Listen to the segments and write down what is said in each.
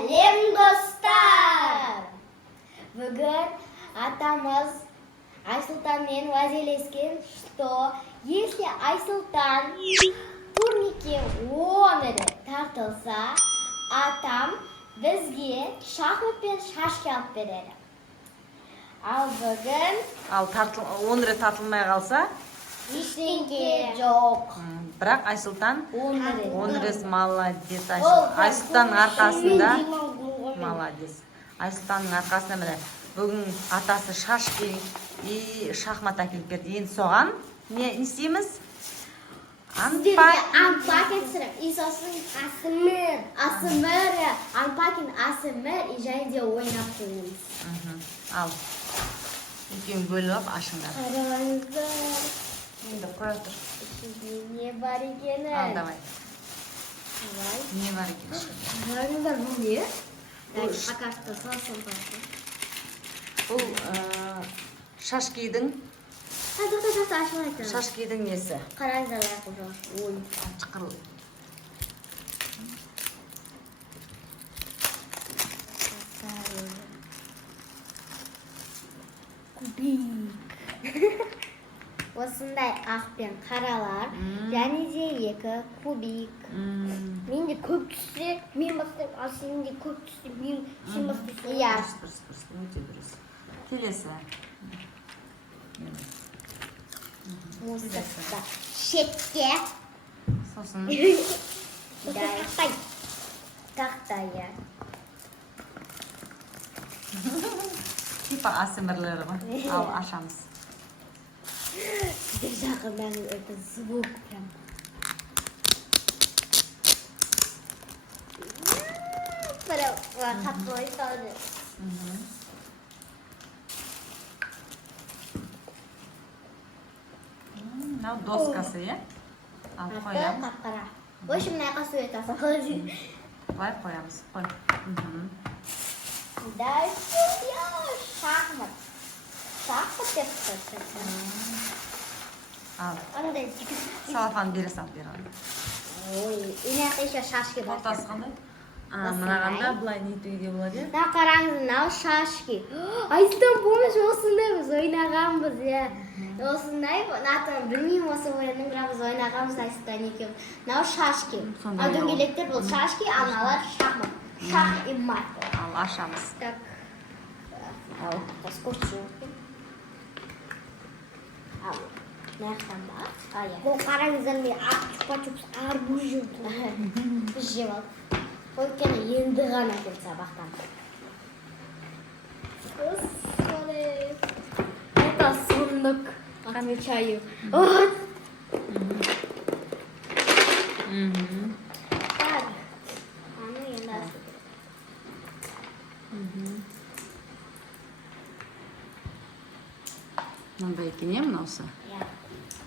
Сәлем достар! Бүгін атамыз Айсұлтанмен уәделескен, что если Айсұлтан турникке 10 тартылса, атам бізге шахмат пен шашки алып береді. Ал бүгін 10 тартылмай қалса, ештеңе жоқ. бірақ Айсұлтан 10 молодец. Айсұлтанның арқасында молодец. Айсұлтанның арқасында міне бүгін атасы шашки и шахмат әкеліп берді. Енді соған не істейміз? Анпакин сұрап, и сосын асмр, анпакин асмр, и және де ойнап қойымыз. Ал, екеуін бөліп алып ашыңдар. Қараңыздар. Енді қоя тұр. Ішінде не бар екенін. Ал, давай. Не бар екен? Қараңыздар, бұл не? Пока что салсын. Бұл шашкидің Ашылайтын. шашкидің несі? Қараңыздар, лайқы жоқ. Ой. Шықырыл. Кубик. Осындай ақ пен қаралар, және де 2 кубик. Менде көп түссе, мен бастап, ал сенде көп түссе, сен бастап. Иә. Дұрыс, өте дұрыс. Келесі. Осы шетке. Сосын. Тақтай. Типа асмрлері ғой. Ал, ашамыз. Сіздер жақындан это звук прям. Прям қатты ойсалды. Мынау доскасы, е? Ал, қоямыз. Қап-қара. В общем, мына сует асалады. Былай қоямыз. Қой. Дальше шахмат. Шахмат деп тұрды. Ал, Андай салафан бере сал, бері. ой, иняқы еще шашки бар. Ортасы қандай? Мынағанда бұлай нетуге де болады, е? Мына қараңыз, мынау шашки. Айсұлтан, помнишь, осындай біз ойнағанбыз, иә. Осындай, атын білмеймін осы ойынның, бірақ біз ойнағанбыз Айсұлтан екеуміз. Мынау шашки. Ал дөңгелектер бұл шашки, ал мыналар шахмат. Шах и мат. Ал, ашамыз. Так. Ал, поскочу. Ал, мынаяқтан ба? Бұл қараңыздар, мен чупа-чупс арбуз жеп жеп алдым. Өйткені енді ғана кел сабақтан. Господи. Это сундук. Отвечаю. Вот. Так. А ну енді асып. Мынандай екен, е, мынаусы? Иә.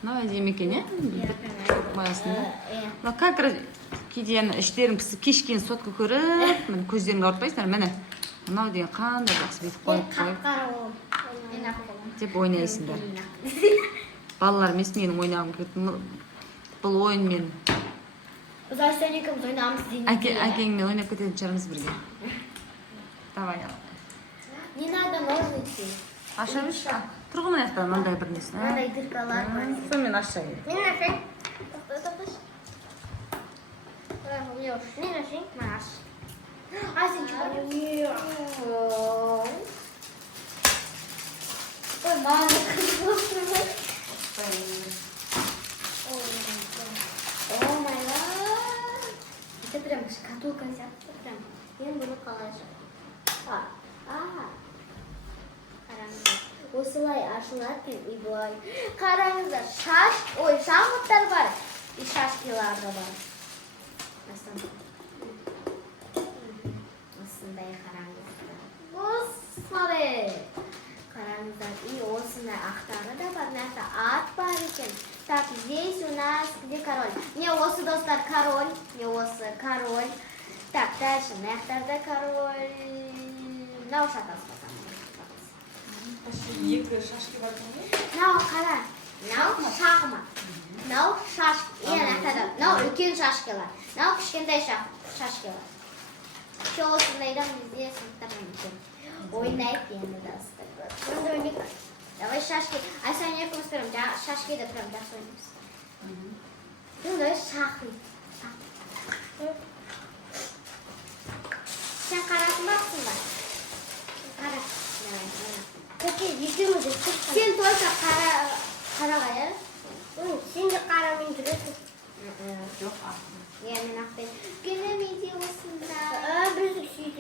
Мынау әдемі екен, е? Қоясың да? Иә. Мынау как кейде іштерің пісіп кешкен сотқа көріп, көздеріңді ауыртпайсыңдар, міне. Мынау деген қандай жақсы бүйтіп қойып Қап-қара ол. деп ойнайсыңдар. Балалар емес, менің ойнағым келді. Бұл ойын мен Біз Айсұлтан екеуміз ойнағымыз дейміз. әкеңмен ойнап кететін шығармыз бірге. Давай, ал. Не надо ножницы. Аша берші. Тұрғы мына жақтан мынандай бір несін. Мынандай дыркалар бар. Сонымен аша бер. Мен ашайын. Тоқташ. Мен ашайын. Мен аш. Ай, сен чупа. Ой, мама, қызылсың. О, май гад. Это прям шкатулка сияқты. Прям. Мен бұны қалайша. Қараңыздар. Осылай ашылады и былай. Қараңыздар, шахматтар бар. И шашкилар да бар. Осындай қараңыздар. Господи! Қараңыздар, и осындай ақтары да бар. Мына ат бар екен. Так, здесь у нас где король? Не осы достар король. Не осы король. Так, дальше мына король. Мынау шатасы. Екі шашки бар екен, е? Мынау қара. Мынау шахмат. Мынау шашки. Мынау үлкен шашкалар. Мынау кішкентай шашкалар. Şu osundaydan bizde sınıftan ekan. O'ynaydi endi dastur. Endi o'ynaydi. Давай шашки. Ay sen yakın turam. Şaşkı da turam. Yaxshi o'ynaymiz. Endi şahri. Sen qaratmoqsin bak. Qara. Peki yigirmida sen to'ysa qarag'aya. Senga qaramay turasiz. Yo'q. Yani naqday. Günüm videosunda. Biz süt.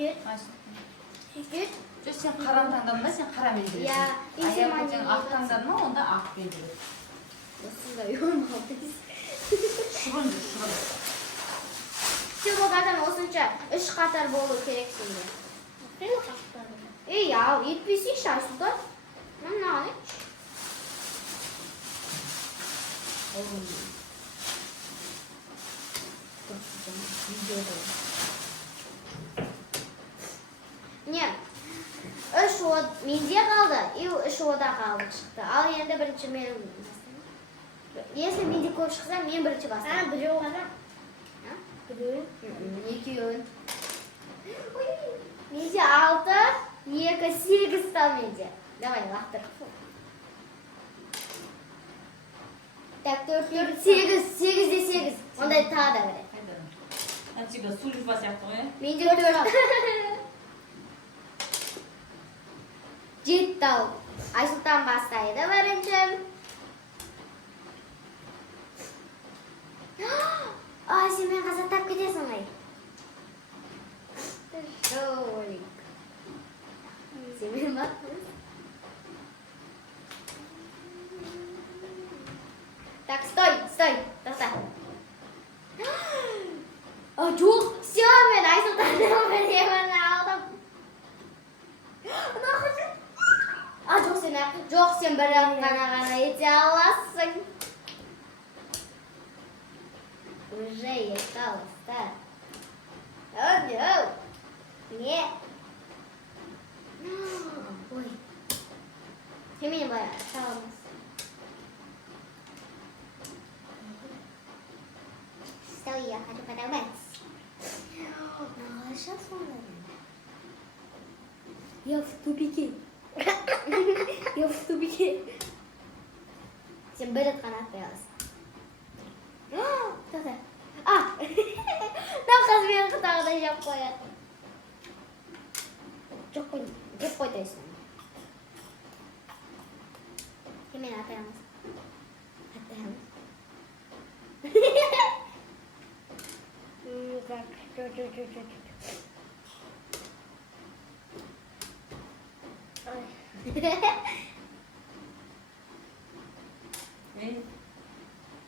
Süt. Жоқ, сен қараны таңдама, сен қарамен жүресің. Ya, Аяқ сен ақ таңдама, онда ақпен жүресің. Osunda yormalıyız. Шұрын жүр, шұрын. Şimdi zaten olsunca 3 qatar bolu gerek şimdi. Ya, yetpisi şaşırdı. Ne ne? Ne? Üç od menде kaldı, üç oda kaldı çıktı. Al yerinde birinci men. Если menде көп çıksa men birinci basarım. Ha, biröv ғана. Ha? Biröv? Екеуін. Менде 6, 2, 8 там менде. Давай, лақтыр. Так, 4, 8, 8 де 8. Ондай тағы да береді. Антига сульфа сияқты ғой. Менде 4. Жетті ау. Айсұлтан бастайды бірінші. Ай, сен мен қазақтап кетесің ғой. Жолик. Сен мен бақпыз. Так, стой. Тоқта. Жоқ, все, мен Айсұлтаннан біремін алдым. Жоқ, сен бір ғана ете аласың. Уже ете аласың. Не. Ой. Кемені бай, саламыз. Что я хочу подобать? Сейчас он. Я в тупике. Я в тупике. Сен бір қана атпайғыз. Тоқта. Науқас мені қытағыда жеп қояды. Жоқ қой, жеп қой дейсің. Мен атаймыз. Так,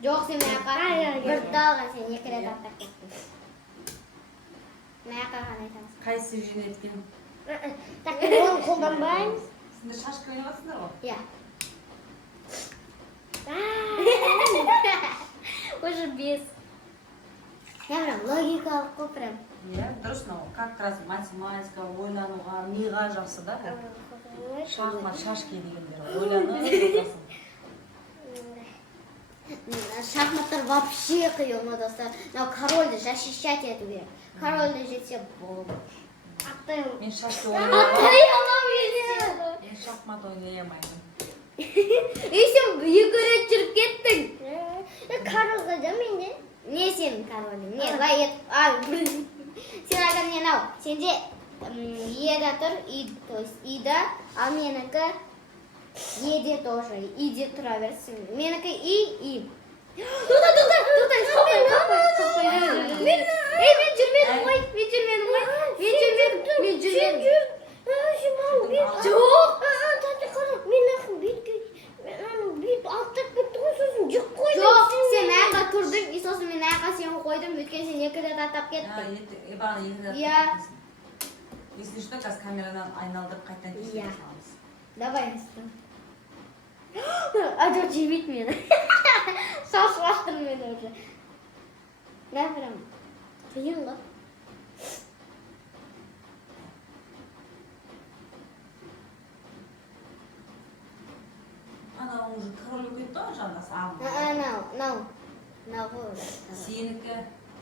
Жоқ, сен мені бір далған сен екі рет аттап кеттің. Мені қаған айтамыз. Қайсы жин еткен? Так, оны қолданбаймыз. Сендер шашка ойнағасыңдар ғой? Иә. Уже без. Я прям логикалық қой прям. Иә, дұрыс мынау. Как раз математика, ойлануға, миға жақсы да. Шахмат, шашки дегендер. Ойланып отырасың. Шахматтар вообще қиын, достар. Мынау корольді защищать ету керек. Корольді жетсе болды. Мен шашки ойнай Аттай аламын. Мен шахмат ойнай алмаймын. Сен екі рет жүріп кеттің. Корольға да менде. Не сенің королің? Не, лайет. Сен айтқан не нау? Сенде Еда тұр, то есть Ида, а менікі Еде тоже. Иде тұра берсін. Менікі И. Тоқтай. Мен жүрмедім ғой. Жоқ. Жоқ, сен аяққа тұрдың, сосын мен аяққа сені қойдым, өткен сен екі рет аттап кеттің. Бағана екі рет Иә. аттап кеттің. Если что, қазір камерадан айналдырып қайттан кесіп саламыз. Давай, Астан. Жоқ, жемейді мені. Шашып мені уже. Да, прям қиын ғой. Ана уже король кетті ғой жанасы. Нау. Сенікі,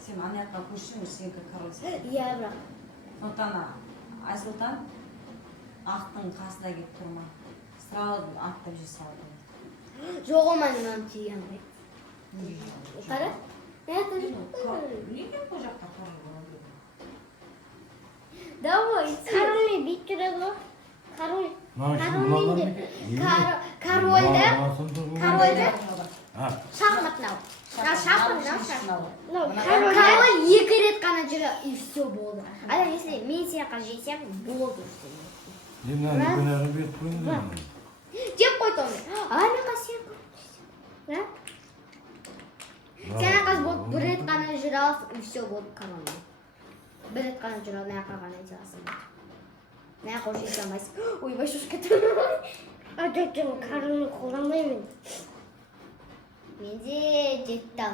сен ана жаққа көшсең, сенікі король сен. Иә, бірақ. Нұртана, Айсұлтан ақтың қасына келіп тұрма. Сразу аттап же салады. Жоқ, оған мынаны тиген ғой. Қара? Неге бұл жақта қара болады? Давай, король бит жүреді ғой. Король. Корольді шахматнау. Король екі рет қана жүрі, и все болды. Ада, если мен сияққа жесем, болды. Деп қойды оны. Мен қасия қойды. Сен ақас болып бір рет қана жүр аласың, и все болды король. Бір рет қана жүр ал, наяққа қана айтасың. Наяққа уже ете алмайсың. Ойбай, шошқа тұрмын. Жоқ, корольні қолданбаймын. Менде жетті ал.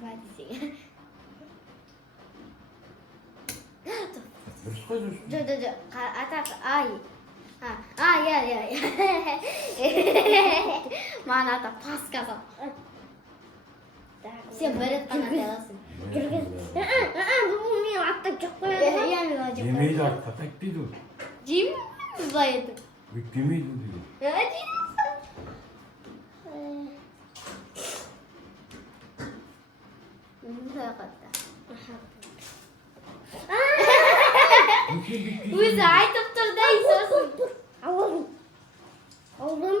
Бай десең. Жоқ. Атақ, ай. Я. Маған ата паска сал. Сен бір рет қана аласың. Бұл мен аттап жоқ қояды. Демейді артқа қайтпейді ол. Жеймін бұлай етіп. Өйтпемейді ол деген. Өзі айтып тұр да, сосын. Алдым.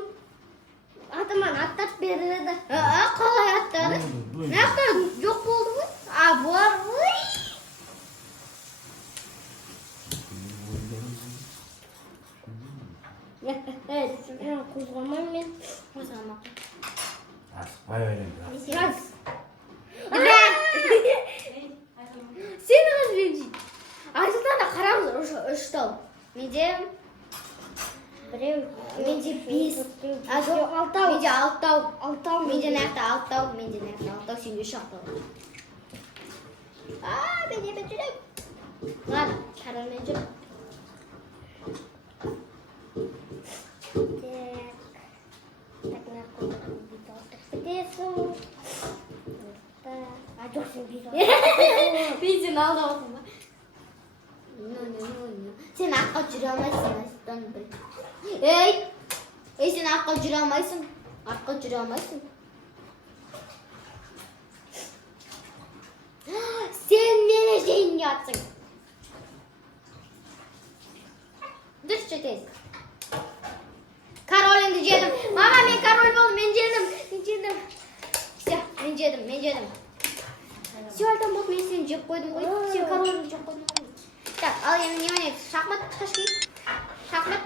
Атыман аттап беріледі. Қалай аттады? Нақтар жоқ болды ғой? Бар ғой. Қозғалмай мен. Қозғалмақ. Асықпай ойлайды. Сені қызбен жейді. Айсұлтан да қарамыз үштау. Менде біреу, менде 5. Жоқ, 6. Менде 6. Менде нәқті 6. Менде нәқті 6. Сенде 3 ақтау. Менде бір жүрем. Ладно, қаралмен жүрем. Так, нәқті бит алтық бітесің. Жоқ, сен бит алтық. Бейсен алды олсын ба? Сен аққа жүре алмайсың, Айсұлтан бір. Сен аққа жүре алмайсың. Аққа жүре алмайсың. Сен мені жейінге атсың. Дұрыс жетесің. Короліңді жедім. Мама, мен король болдым, мен жедім. Все, мен жедім. Все, айтам болып, мен сені жеп қойдым ғой. Сен короліңді жеп қойдым ғой. Так, ал енді не ойнайды? Шахмат, шашки. Шахмат.